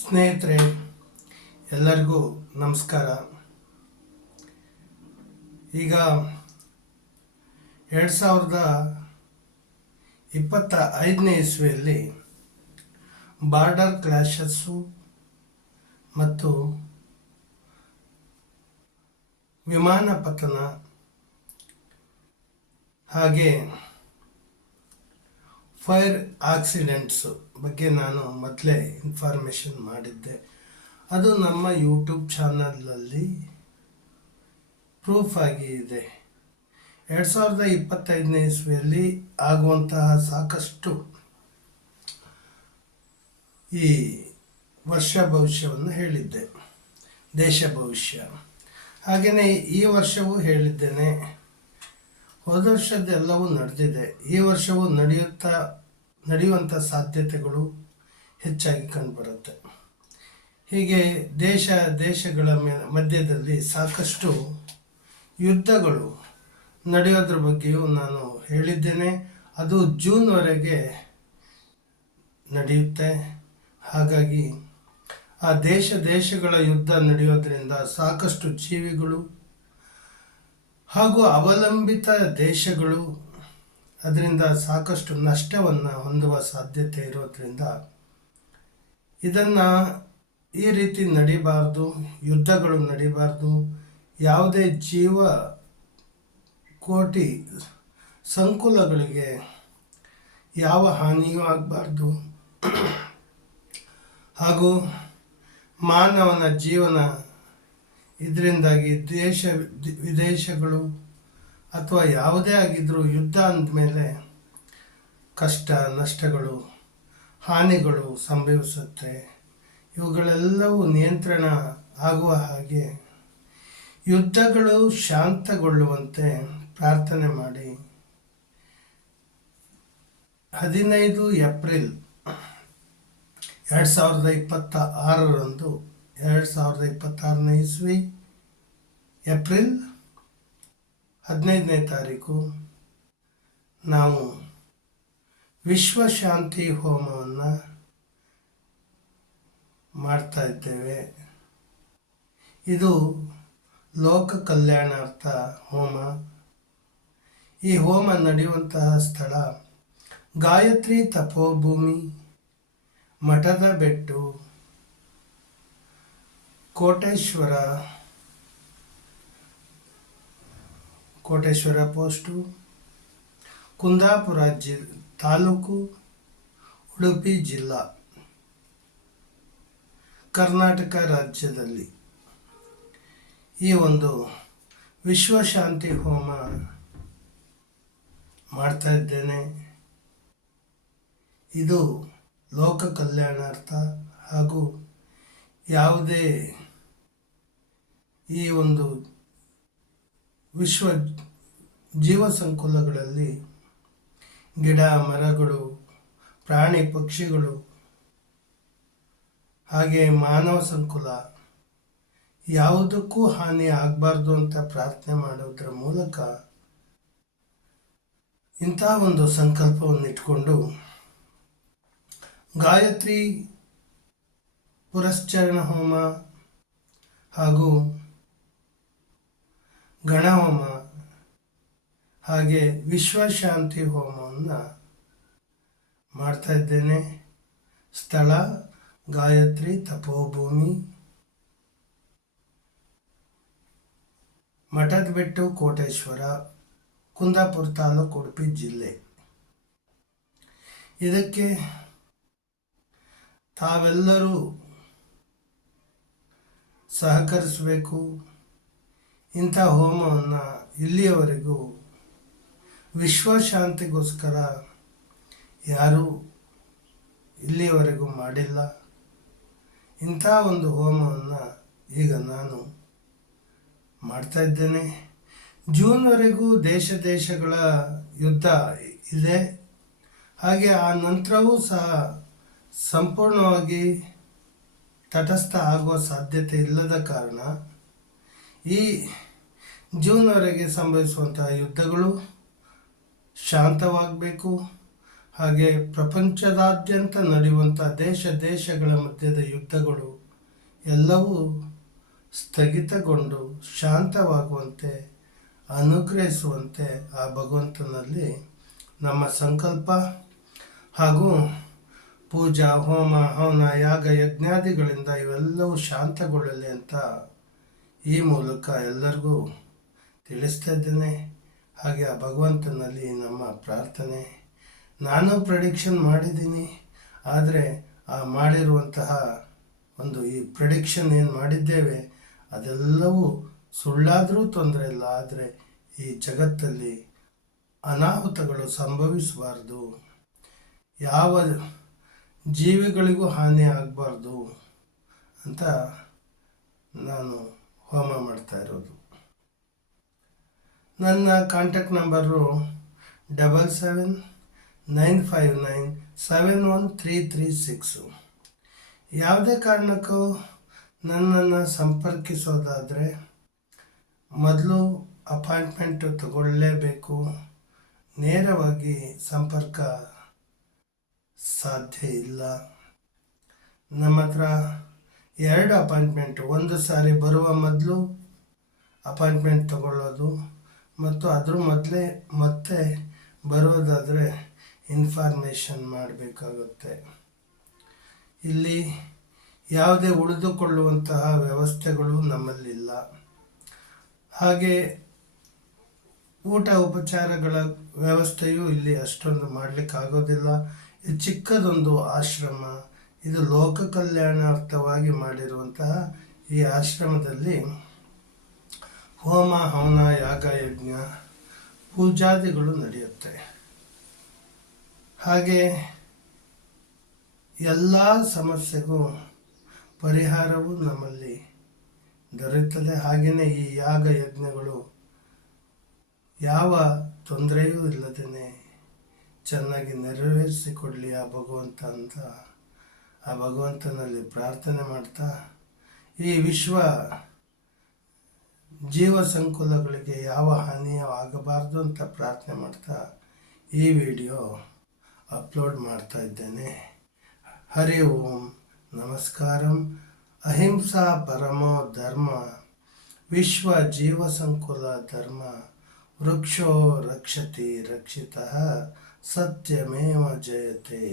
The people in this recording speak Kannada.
ಸ್ನೇಹಿತರೆ, ಎಲ್ಲರಿಗೂ ನಮಸ್ಕಾರ. ಈಗ 2025ನೇ ಇಸ್ವಿಯಲ್ಲಿ ಬಾರ್ಡರ್ ಕ್ಲಾಶಸ್ಸು ಮತ್ತು ವಿಮಾನ ಪತನ ಹಾಗೆ ಫೈರ್ ಆಕ್ಸಿಡೆಂಟ್ಸ್ ಬಗ್ಗೆ ನಾನು ಮೊದಲೇ ಇನ್ಫಾರ್ಮೇಷನ್ ಮಾಡಿದ್ದೆ. ಅದು ನಮ್ಮ ಯೂಟ್ಯೂಬ್ ಚಾನಲಲ್ಲಿ ಪ್ರೂಫ್ ಆಗಿ ಇದೆ. 2025ನೇ ಇಸ್ವಿಯಲ್ಲಿ ಆಗುವಂತಹ ಸಾಕಷ್ಟು ಈ ವರ್ಷ ಭವಿಷ್ಯವನ್ನು ಹೇಳಿದ್ದೆ, ದೇಶ ಭವಿಷ್ಯ. ಹಾಗೆಯೇ ಈ ವರ್ಷವೂ ಹೇಳಿದ್ದೇನೆ. ಹೋದ ವರ್ಷದ್ದೆಲ್ಲವೂ ನಡೆದಿದೆ. ಈ ವರ್ಷವೂ ನಡೆಯುವಂಥ ಸಾಧ್ಯತೆಗಳು ಹೆಚ್ಚಾಗಿ ಕಂಡುಬರುತ್ತೆ. ಹೀಗೆ ದೇಶಗಳ ಮಧ್ಯದಲ್ಲಿ ಸಾಕಷ್ಟು ಯುದ್ಧಗಳು ನಡೆಯೋದ್ರ ಬಗ್ಗೆಯೂ ನಾನು ಹೇಳಿದ್ದೇನೆ. ಅದು ಜೂನ್ವರೆಗೆ ನಡೆಯುತ್ತೆ. ಹಾಗಾಗಿ ಆ ದೇಶಗಳ ಯುದ್ಧ ನಡೆಯೋದ್ರಿಂದ ಸಾಕಷ್ಟು ಜೀವಿಗಳು ಹಾಗೂ ಅವಲಂಬಿತ ದೇಶಗಳು ಅದರಿಂದ ಸಾಕಷ್ಟು ನಷ್ಟವನ್ನು ಹೊಂದುವ ಸಾಧ್ಯತೆ ಇರೋದ್ರಿಂದ ಇದನ್ನು ಈ ರೀತಿ ನಡಿಬಾರ್ದು, ಯುದ್ಧಗಳು ನಡಿಬಾರ್ದು, ಯಾವುದೇ ಕೋಟಿ ಸಂಕುಲಗಳಿಗೆ ಯಾವ ಹಾನಿಯೂ ಆಗಬಾರ್ದು, ಹಾಗೂ ಮಾನವನ ಜೀವನ ಇದರಿಂದಾಗಿ ವಿದೇಶಗಳು ಅಥವಾ ಯಾವುದೇ ಆಗಿದ್ದರೂ ಯುದ್ಧ ಅಂದಮೇಲೆ ಕಷ್ಟ ನಷ್ಟಗಳು ಹಾನಿಗಳು ಸಂಭವಿಸುತ್ತೆ. ಇವುಗಳೆಲ್ಲವೂ ನಿಯಂತ್ರಣ ಆಗುವ ಹಾಗೆ ಯುದ್ಧಗಳು ಶಾಂತಗೊಳ್ಳುವಂತೆ ಪ್ರಾರ್ಥನೆ ಮಾಡಿ. 15 ಏಪ್ರಿಲ್ 2026ರಂದು 2026ನೇ ಇಸ್ವಿ ಏಪ್ರಿಲ್ 15ನೇ ತಾರೀಕು ನಾವು ವಿಶ್ವಶಾಂತಿ ಹೋಮವನ್ನು ಮಾಡ್ತಾ ಇದ್ದೇವೆ. ಇದು ಲೋಕ ಕಲ್ಯಾಣಾರ್ಥ ಹೋಮ. ಈ ಹೋಮ ನಡೆಯುವಂತಹ ಸ್ಥಳ ಗಾಯತ್ರಿ ತಪೋಭೂಮಿ, ಮಠದ ಬೆಟ್ಟು, ಕೋಟೇಶ್ವರ ಪೋಸ್ಟು, ಕುಂದಾಪುರ ತಾಲೂಕು, ಉಡುಪಿ ಜಿಲ್ಲಾ, ಕರ್ನಾಟಕ ರಾಜ್ಯದಲ್ಲಿ ಈ ಒಂದು ವಿಶ್ವಶಾಂತಿ ಹೋಮ ಮಾಡ್ತಾ ಇದ್ದೇನೆ. ಇದು ಲೋಕ ಕಲ್ಯಾಣಾರ್ಥ ಹಾಗೂ ಯಾವುದೇ ಈ ಒಂದು ವಿಶ್ವ ಜೀವ ಸಂಕುಲಗಳಲ್ಲಿ ಗಿಡ ಮರಗಳು, ಪ್ರಾಣಿ ಪಕ್ಷಿಗಳು ಹಾಗೆ ಮಾನವ ಸಂಕುಲ ಯಾವುದಕ್ಕೂ ಹಾನಿ ಆಗಬಾರ್ದು ಅಂತ ಪ್ರಾರ್ಥನೆ ಮಾಡೋದ್ರ ಮೂಲಕ ಇಂಥ ಒಂದು ಸಂಕಲ್ಪವನ್ನು ಇಟ್ಕೊಂಡು ಗಾಯತ್ರಿ ಪುರಶ್ಚರಣ ಹೋಮ ಹಾಗೂ ಗಣಹೋಮ ಹಾಗೆ ವಿಶ್ವಶಾಂತಿ ಹೋಮವನ್ನು ಮಾಡ್ತಾ ಇದ್ದೇನೆ. ಸ್ಥಳ ಗಾಯತ್ರಿ ತಪೋಭೂಮಿ, ಮಠದ ಬೆಟ್ಟು, ಕೋಟೇಶ್ವರ, ಕುಂದಾಪುರ ತಾಲೂಕು, ಉಡುಪಿ ಜಿಲ್ಲೆ. ಇದಕ್ಕೆ ತಾವೆಲ್ಲರೂ ಸಹಕರಿಸಬೇಕು. ಇಂಥ ಹೋಮವನ್ನು ಇಲ್ಲಿಯವರೆಗೂ ವಿಶ್ವಶಾಂತಿಗೋಸ್ಕರ ಯಾರೂ ಇಲ್ಲಿಯವರೆಗೂ ಮಾಡಿಲ್ಲ. ಇಂಥ ಒಂದು ಹೋಮವನ್ನು ಈಗ ನಾನು ಮಾಡ್ತಾ ಇದ್ದೇನೆ. ಜೂನ್ವರೆಗೂ ದೇಶಗಳ ಯುದ್ಧ ಇದೆ. ಹಾಗೆ ಆ ನಂತರವೂ ಸಹ ಸಂಪೂರ್ಣವಾಗಿ ತಟಸ್ಥ ಆಗುವ ಸಾಧ್ಯತೆ ಇಲ್ಲದ ಕಾರಣ ಈ ಜೂನ್ವರೆಗೆ ಸಂಭವಿಸುವಂತಹ ಯುದ್ಧಗಳು ಶಾಂತವಾಗಬೇಕು. ಹಾಗೆ ಪ್ರಪಂಚದಾದ್ಯಂತ ನಡೆಯುವಂಥ ದೇಶಗಳ ಮಧ್ಯದ ಯುದ್ಧಗಳು ಎಲ್ಲವೂ ಸ್ಥಗಿತಗೊಂಡು ಶಾಂತವಾಗುವಂತೆ ಅನುಗ್ರಹಿಸುವಂತೆ ಆ ಭಗವಂತನಲ್ಲಿ ನಮ್ಮ ಸಂಕಲ್ಪ ಹಾಗೂ ಪೂಜಾ ಹೋಮ ಹವನ ಯಾಗ ಯಜ್ಞಾದಿಗಳಿಂದ ಇವೆಲ್ಲವೂ ಶಾಂತಗೊಳ್ಳಲಿ ಅಂತ ಈ ಮೂಲಕ ಎಲ್ಲರಿಗೂ ತಿಳಿಸ್ತಾ ಇದ್ದೇನೆ. ಹಾಗೆ ಆ ಭಗವಂತನಲ್ಲಿ ನಮ್ಮ ಪ್ರಾರ್ಥನೆ. ನಾನು ಪ್ರೆಡಿಕ್ಷನ್ ಮಾಡಿದ್ದೀನಿ, ಆದರೆ ಆ ಮಾಡಿರುವಂತಹ ಈ ಪ್ರೆಡಿಕ್ಷನ್ ಏನು ಮಾಡಿದ್ದೇವೆ ಅದೆಲ್ಲವೂ ಸುಳ್ಳಾದರೂ ತೊಂದರೆ ಇಲ್ಲ, ಆದರೆ ಈ ಜಗತ್ತಲ್ಲಿ ಅನಾಹುತಗಳು ಸಂಭವಿಸಬಾರ್ದು, ಯಾವ ಜೀವಿಗಳಿಗೂ ಹಾನಿ ಆಗಬಾರ್ದು ಅಂತ ನಾನು ಹೋಮ ಮಾಡ್ತಾ ಇರೋದು. ನನ್ನ ಕಾಂಟ್ಯಾಕ್ಟ್ ನಂಬರು 7795971336. ಯಾವುದೇ ಕಾರಣಕ್ಕೂ ನನ್ನನ್ನು ಸಂಪರ್ಕಿಸೋದಾದರೆ ಮೊದಲು ಅಪಾಯಿಂಟ್ಮೆಂಟ್ ತಗೊಳ್ಳಲೇಬೇಕು. ನೇರವಾಗಿ ಸಂಪರ್ಕ ಸಾಧ್ಯ ಇಲ್ಲ. ನಮ್ಮ ಹತ್ರ 2 ಅಪಾಯಿಂಟ್ಮೆಂಟು, ಒಂದು ಸಾರಿ ಬರುವ ಮೊದಲು ಅಪಾಯಿಂಟ್ಮೆಂಟ್ ತಗೊಳ್ಳೋದು ಮತ್ತು ಅದ್ರ ಮೊದಲೇ ಮತ್ತೆ ಬರೋದಾದರೆ ಇನ್ಫಾರ್ಮೇಷನ್ ಮಾಡಬೇಕಾಗುತ್ತೆ. ಇಲ್ಲಿ ಯಾವುದೇ ಉಳಿದುಕೊಳ್ಳುವಂತಹ ವ್ಯವಸ್ಥೆಗಳು ನಮ್ಮಲ್ಲಿಲ್ಲ. ಹಾಗೆ ಊಟ ಉಪಚಾರಗಳ ವ್ಯವಸ್ಥೆಯೂ ಇಲ್ಲಿ ಅಷ್ಟೊಂದು ಮಾಡಲಿಕ್ಕಾಗೋದಿಲ್ಲ. ಇದು ಚಿಕ್ಕದೊಂದು ಆಶ್ರಮ. ಇದು ಲೋಕ ಕಲ್ಯಾಣಾರ್ಥವಾಗಿ ಮಾಡಿರುವಂತಹ ಈ ಆಶ್ರಮದಲ್ಲಿ ಹೋಮ ಹವನ ಯಾಗ ಯಜ್ಞ ಪೂಜಾದಿಗಳು ನಡೆಯುತ್ತೆ. ಹಾಗೆ ಎಲ್ಲ ಸಮಸ್ಯೆಗೂ ಪರಿಹಾರವೂ ನಮ್ಮಲ್ಲಿ ದೊರೆಯುತ್ತದೆ. ಹಾಗೆಯೇ ಈ ಯಾಗ ಯಜ್ಞಗಳು ಯಾವ ತೊಂದರೆಯೂ ಇಲ್ಲದೇ ಚೆನ್ನಾಗಿ ನೆರವೇರಿಸಿಕೊಡಲಿ ಆ ಭಗವಂತ ಅಂತ ಆ ಭಗವಂತನಲ್ಲಿ ಪ್ರಾರ್ಥನೆ ಮಾಡ್ತಾ, ಈ ವಿಶ್ವ ಜೀವ ಸಂಕುಲಗಳಿಗೆ ಯಾವ ಹಾನಿಯೂ ಆಗಬಾರ್ದು ಅಂತ ಪ್ರಾರ್ಥನೆ ಮಾಡ್ತಾ ಈ ವಿಡಿಯೋ ಅಪ್ಲೋಡ್ ಮಾಡ್ತಾ ಇದ್ದೇನೆ. ಹರಿ ಓಂ ನಮಸ್ಕಾರಂ. ಅಹಿಂಸಾ ಪರಮೋ ಧರ್ಮ, ವಿಶ್ವ ಜೀವ ಸಂಕುಲ ಧರ್ಮ, ವೃಕ್ಷೋ ರಕ್ಷತಿ ರಕ್ಷಿತಃ, ಸತ್ಯಮೇವ ಜಯತೆ.